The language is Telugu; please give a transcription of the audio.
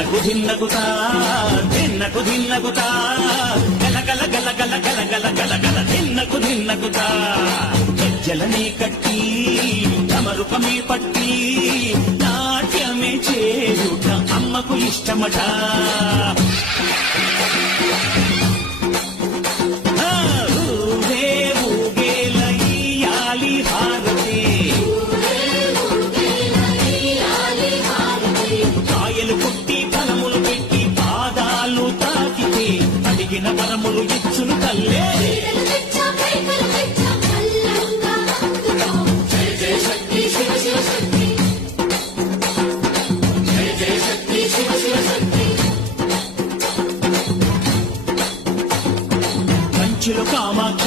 ధిన్నకు ధిన్నకుతా ధిన్నకు ధిన్నకుతా గల గల గల గల గల గల గల గల ధిన్నకు ధిన్నకుతా గజ్జలనే కట్టి తమరుపమే పట్టి నాట్యమే చేయుట అమ్మకు ఇష్టమట. అడిగిన వరములు ఇచ్చును తల్లే. జయ జయ శక్తి శివ శివ శక్తి, జయ జయ శక్తి శివ శివ శక్తి. కంచులు కామాక్ష